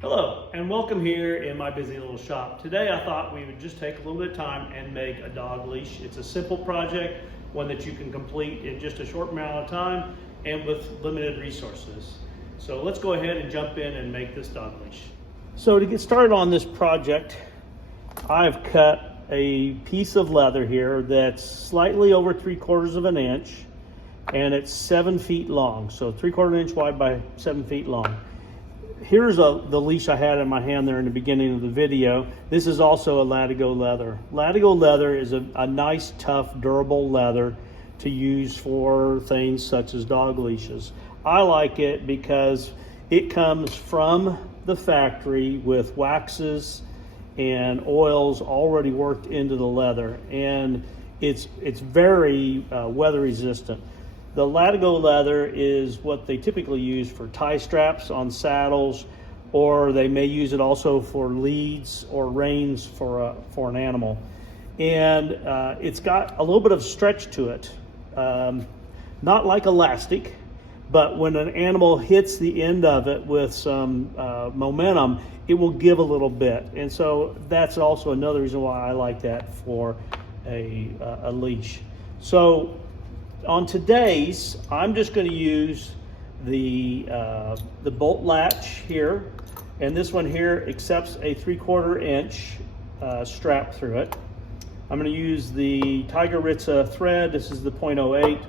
Hello, and welcome here in my busy little shop. Today I thought we would just take a little bit of time and make a dog leash. It's a simple project, one that you can complete in just a short amount of time and with limited resources. So let's go ahead and jump in and make this dog leash. So to get started on this project, I've cut a piece of leather here that's slightly over 3/4 of an inch, and it's 7 feet long. So 3/4 inch wide by 7 feet long. Here's the leash I had in my hand there in the beginning of the video. This is also a Latigo leather. Latigo leather is a nice, tough, durable leather to use for things such as dog leashes. I like it because it comes from the factory with waxes and oils already worked into the leather, and it's very weather resistant. The Latigo leather is what they typically use for tie straps on saddles, or they may use it also for leads or reins for an animal. And it's got a little bit of stretch to it, not like elastic, but when an animal hits the end of it with some momentum, it will give a little bit. And so that's also another reason why I like that for a leash. So on today's, I'm just going to use the bolt latch here, and this one here accepts a 3/4 inch strap through it. I'm going to use the Tiger Ritza thread. This is the 0.08.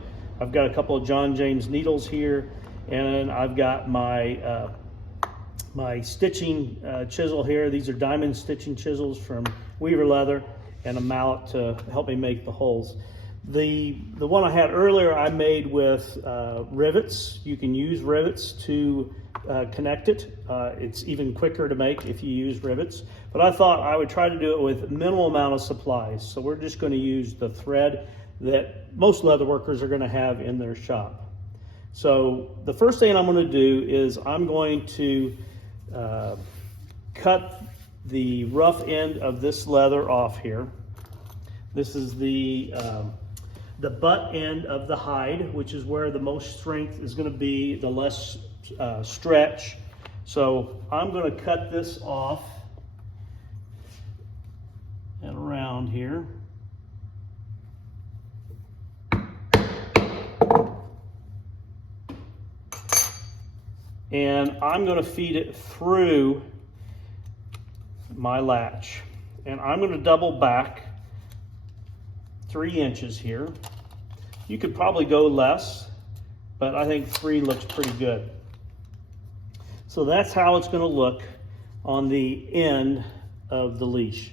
I've got a couple of John James needles here, and I've got my my stitching chisel here. These are diamond stitching chisels from Weaver Leather, and a mallet to help me make the holes. The one I had earlier I made with rivets. You can use rivets to connect it. It's even quicker to make if you use rivets. But I thought I would try to do it with minimal amount of supplies. So we're just going to use the thread that most leather workers are going to have in their shop. So the first thing I'm going to do is I'm going to cut the rough end of this leather off here. This is the butt end of the hide, which is where the most strength is going to be, the less stretch. So I'm going to cut this off and around here. And I'm going to feed it through my latch. And I'm going to double back 3 inches here. You could probably go less, but I think 3 looks pretty good. So that's how it's going to look on the end of the leash.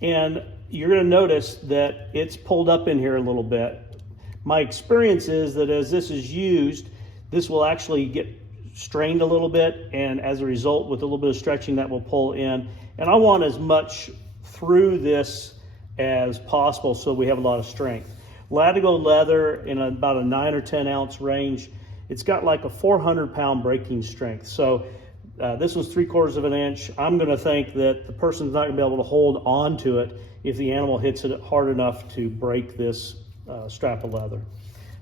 And you're going to notice that it's pulled up in here a little bit. My experience is that as this is used, this will actually get strained a little bit, and as a result, with a little bit of stretching, that will pull in. And I want as much through this as possible so we have a lot of strength. Latigo leather in about a 9 or 10 ounce range, it's got like a 400-pound breaking strength. So this was 3/4 of an inch. I'm going to think that the person's not going to be able to hold on to it if the animal hits it hard enough to break this strap of leather.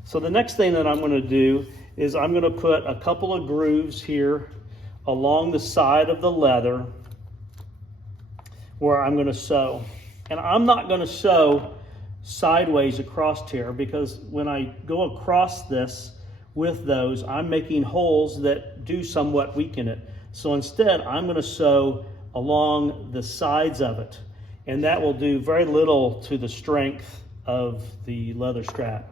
So the next thing that I'm going to do is I'm going to put a couple of grooves here along the side of the leather where I'm going to sew. And I'm not going to sew sideways across here, because when I go across this with those, I'm making holes that do somewhat weaken it. So instead, I'm going to sew along the sides of it, and that will do very little to the strength of the leather strap.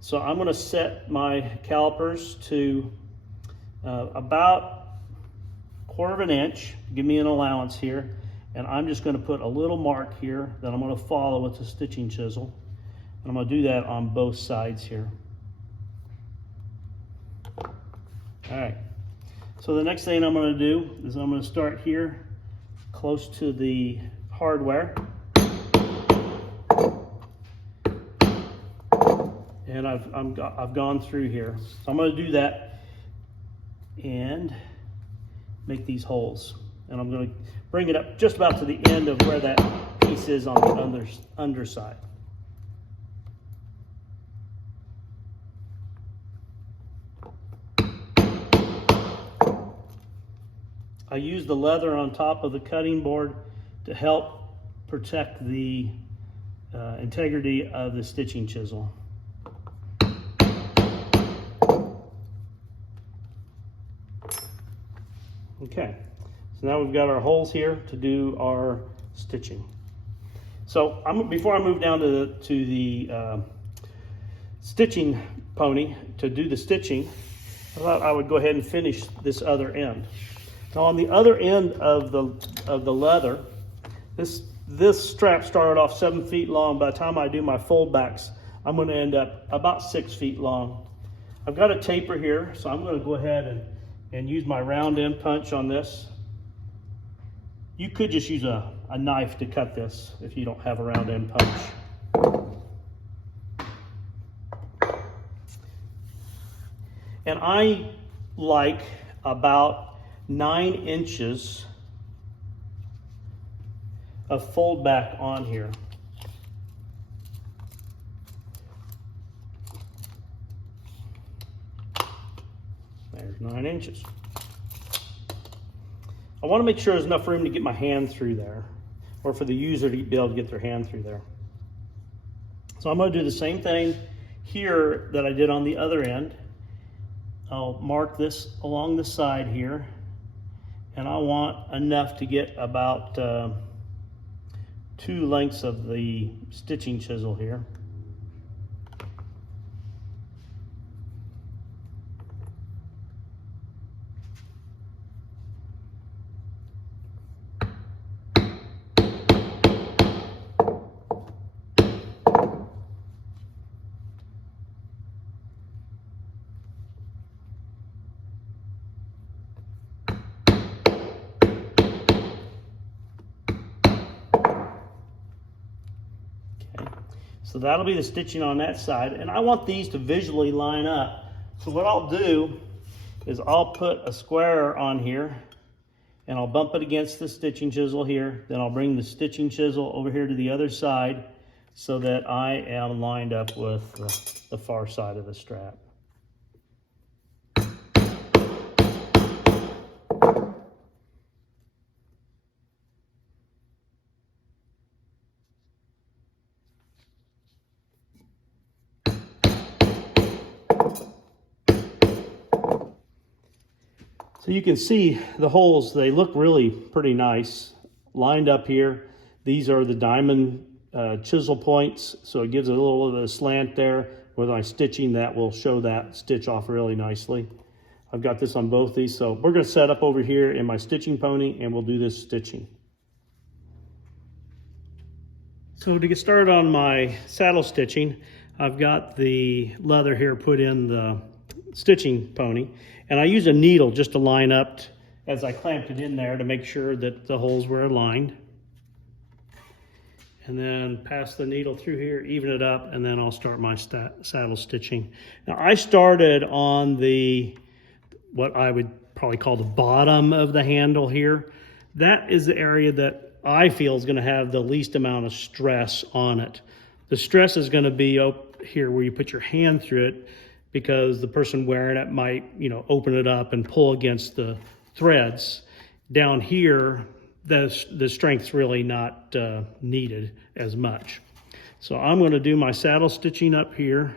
So I'm going to set my calipers to about 1/4 inch, give me an allowance here. And I'm just going to put a little mark here that I'm going to follow with the stitching chisel. And I'm going to do that on both sides here. All right. So the next thing I'm going to do is I'm going to start here close to the hardware. And I've gone through here. So I'm going to do that and make these holes. And I'm going to bring it up just about to the end of where that piece is on the underside. I use the leather on top of the cutting board to help protect the integrity of the stitching chisel. Okay, so now we've got our holes here to do our stitching. So before I move down to the stitching pony to do the stitching, I thought I would go ahead and finish this other end. Now on the other end of the leather, this strap started off 7 feet long. By the time I do my fold backs, I'm going to end up about 6 feet long. I've got a taper here, so I'm going to go ahead and use my round end punch on this. You could just use a knife to cut this if you don't have a round end punch. And I like about 9 inches of fold back on here. There's 9 inches. I want to make sure there's enough room to get my hand through there, or for the user to be able to get their hand through there. So I'm going to do the same thing here that I did on the other end. I'll mark this along the side here, and I want enough to get about 2 lengths of the stitching chisel here. So that'll be the stitching on that side, and I want these to visually line up. So what I'll do is I'll put a square on here, and I'll bump it against the stitching chisel here. Then I'll bring the stitching chisel over here to the other side so that I am lined up with the far side of the strap. So you can see the holes, they look really pretty nice lined up here. These are the diamond chisel points, so it gives a little bit of a slant there. With my stitching, that will show that stitch off really nicely. I've got this on both these, so we're going to set up over here in my stitching pony and we'll do this stitching. So to get started on my saddle stitching, I've got the leather here put in the stitching pony, and I use a needle just to line up as I clamped it in there to make sure that the holes were aligned. And then pass the needle through here, even it up, and then I'll start my saddle stitching. Now I started on what I would probably call the bottom of the handle here. That is the area that I feel is going to have the least amount of stress on it. The stress is going to be up here where you put your hand through it, because the person wearing it might, open it up and pull against the threads. Down here, the strength's really not needed as much. So I'm going to do my saddle stitching up here.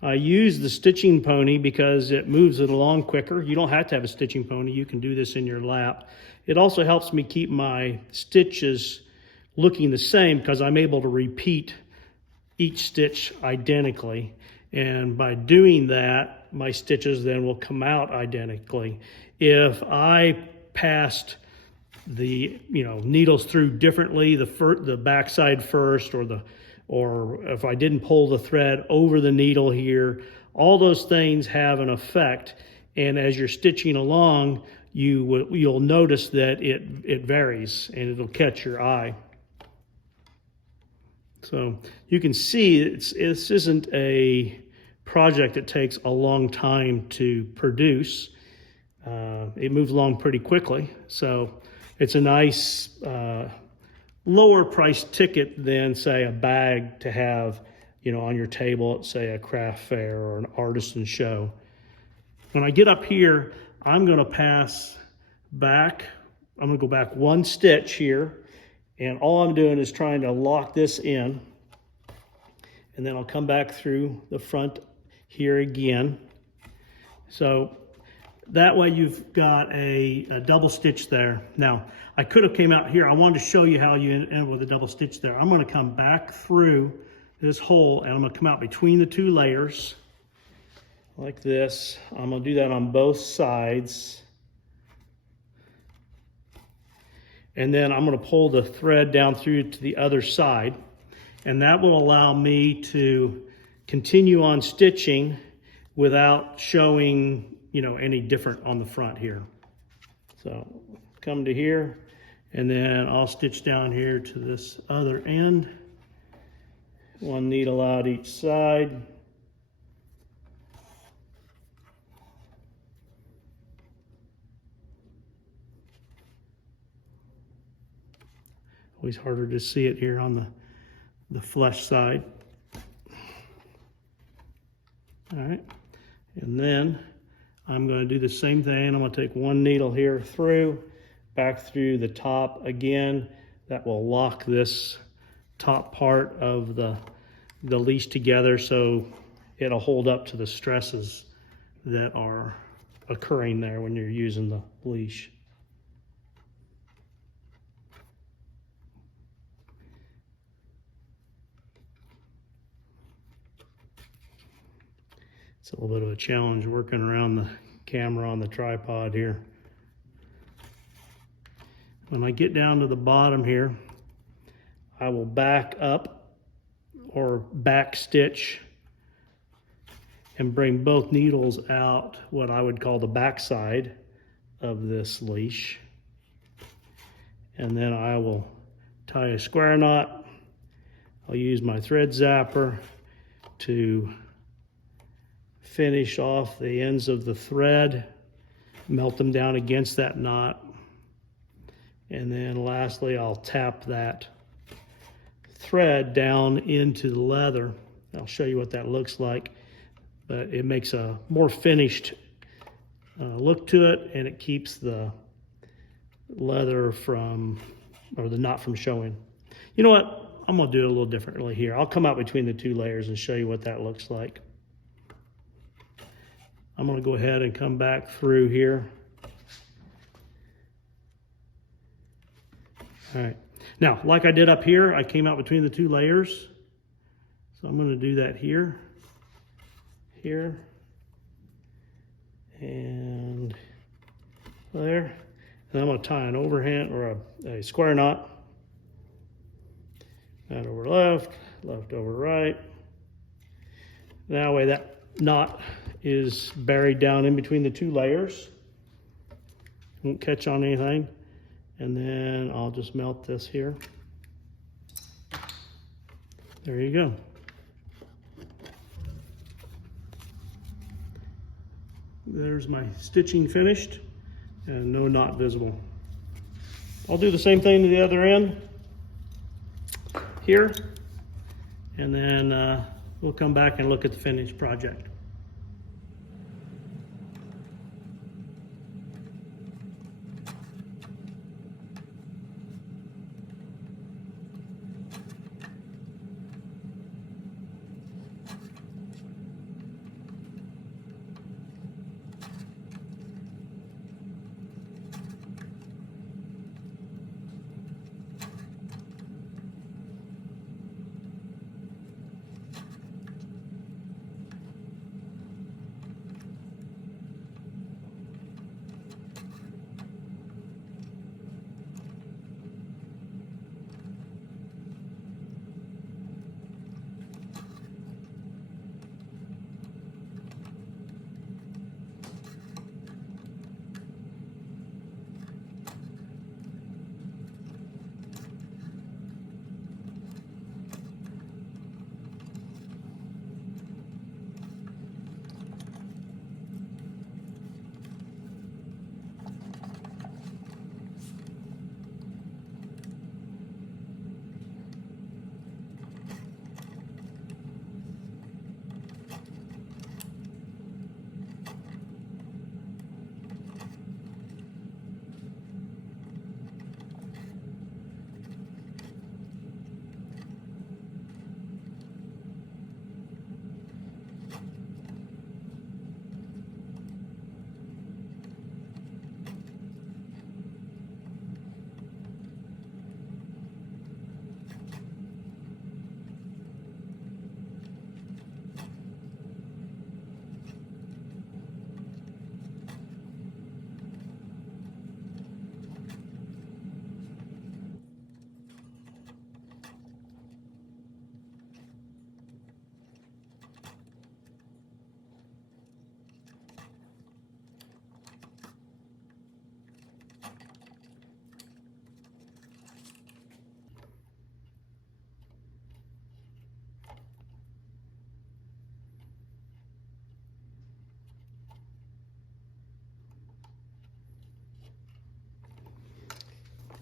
I use the stitching pony because it moves it along quicker. You don't have to have a stitching pony. You can do this in your lap. It also helps me keep my stitches looking the same because I'm able to repeat each stitch identically. And by doing that, my stitches then will come out identically. If I passed the needles through differently, the backside first, or if I didn't pull the thread over the needle here, all those things have an effect. And as you're stitching along, you'll notice that it varies and it'll catch your eye. So you can see this isn't a project that takes a long time to produce. It moves along pretty quickly. So it's a nice lower price ticket than, say, a bag to have on your table at, say, a craft fair or an artisan show. When I get up here, I'm going to pass back. I'm gonna go back 1 stitch here, and all I'm doing is trying to lock this in, and then I'll come back through the front here again. So that way you've got a double stitch there. Now, I could have came out here. I wanted to show you how you end with a double stitch there. I'm gonna come back through this hole, and I'm gonna come out between the 2 layers like this. I'm gonna do that on both sides. And then I'm gonna pull the thread down through to the other side. And that will allow me to continue on stitching without showing, you know, any different on the front here. So come to here, and then I'll stitch down here to this other end. 1 needle out each side. Always harder to see it here on the flesh side. All right, and then I'm going to do the same thing. I'm going to take 1 needle here through, back through the top again. That will lock this top part of the leash together, so it'll hold up to the stresses that are occurring there when you're using the leash. It's a little bit of a challenge working around the camera on the tripod here. When I get down to the bottom here, I will back up or back stitch and bring both needles out what I would call the back side of this leash. And then I will tie a square knot. I'll use my thread zapper to finish off the ends of the thread, melt them down against that knot. And then lastly, I'll tap that thread down into the leather. I'll show you what that looks like, but it makes a more finished look to it, and it keeps the leather from, or the knot from showing. You know what? I'm gonna do it a little differently here. I'll come out between the 2 layers and show you what that looks like. I'm gonna go ahead and come back through here. All right, now, like I did up here, I came out between the 2 layers. So I'm gonna do that here, here, and there. And I'm gonna tie an overhand or a square knot. Right over left, left over right. That way that knot is buried down in between the 2 layers. Won't catch on anything. And then I'll just melt this here. There you go. There's my stitching finished and no knot visible. I'll do the same thing to the other end here, and then we'll come back and look at the finished project.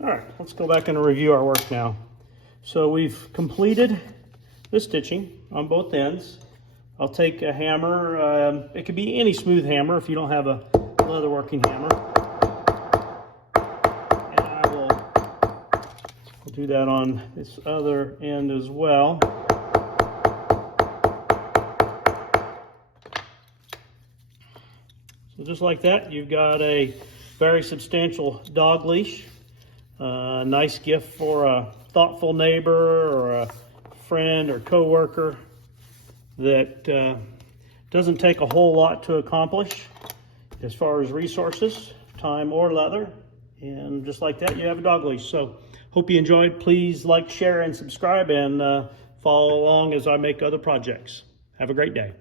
All right, let's go back and review our work now. So we've completed the stitching on both ends. I'll take a hammer, it could be any smooth hammer if you don't have a leather working hammer. And I'll do that on this other end as well. So just like that, you've got a very substantial dog leash. A nice gift for a thoughtful neighbor or a friend or coworker that doesn't take a whole lot to accomplish as far as resources, time or leather. And just like that, you have a dog leash. So hope you enjoyed. Please like, share, and subscribe, and follow along as I make other projects. Have a great day.